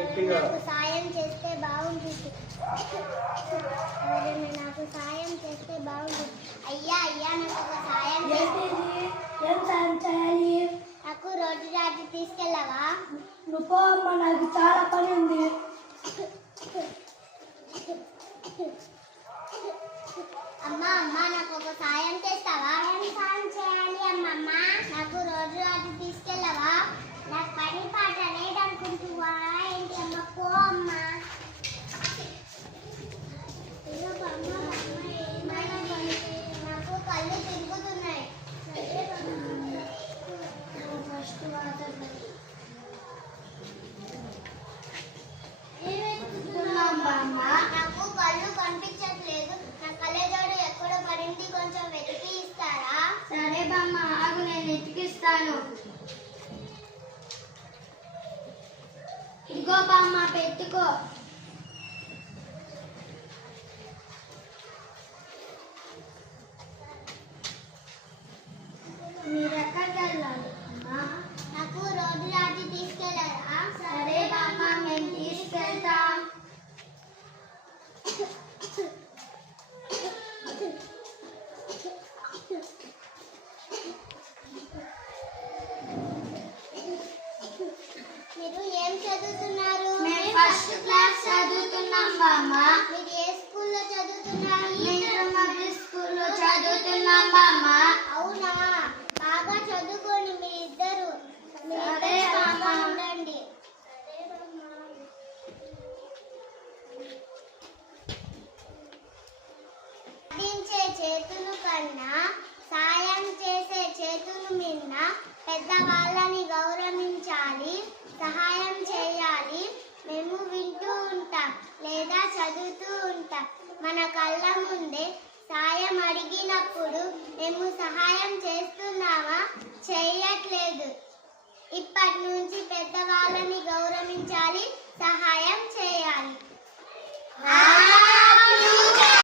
ఎవరైనా నాకు సాయం చేస్తే బాగుంటుంది. ఎవరైనా నాకు సాయం చేస్తే బాగుంటుంది. అయ్యా అయ్యా నాకు ఒక సాయం ఏం సాయం చేయాలి? నాకు రోడ్డు రాజు తీసుకెళ్ళవా? నువ్వు అమ్మ, నాకు చాలా పని ఉంది. అమ్మ అమ్మ నాకు ఒక సాయం చేస్తావా? ఏం సాయం చేయాలి అమ్మమ్మ? నాకు రోడ్డు రాజు తీసుకెళ్ళవా? నాకు పని పాట లేదనుకుంటువా ఏంటి అమ్మ? పో అమ్మ. నాకు కళ్ళు తిరుగుతున్నాయి. ఫస్ట్ వాటర్ నాకు కళ్ళు కనిపించట్లేదు. నా కళ్ళజోడు ఎక్కడ పడింది, కొంచెం వెతికి ఇస్తారా? సరే బామ్మ, ఆగు, నేను వెతికిస్తాను. ఇదిగో బామ్మ, పెట్టుకో. మీరు ఎక్కడికి వెళ్ళాలి అమ్మా? నాకు రోడ్డు రాజు తీసుకెళ్ళరా? సరే బామ్మ, మేము తీసుకెళ్తాం. మీరు ఏం చదువుతున్నారు? మేము ఫస్ట్ క్లాస్ చదువుతున్నాం బామ్మ. మీరు ఏ స్కూల్లో చదువుతున్నారు? మేము మధ్య స్కూల్లో చదువుతున్నాం బామ్మ. అవునా, బాగా చదువుకోండి మీ ఇద్దరు. సరే అమ్మ. ఉండండి. సాధించే చేతులు కన్నా సాయం చేసే చేతులు మిన్న పెద్దవాళ్ళని గౌరవించాలి, సహాయం చేయాలి. మేము వింటూ ఉంటాం లేదా చదువుతూ ఉంటాం. మన కళ్ళ ముందే సాయం అడిగినప్పుడు మేము సహాయం చేస్తున్నామా? చేయట్లేదు. ఇప్పటి నుంచి పెద్దవాళ్ళని గౌరవించాలి.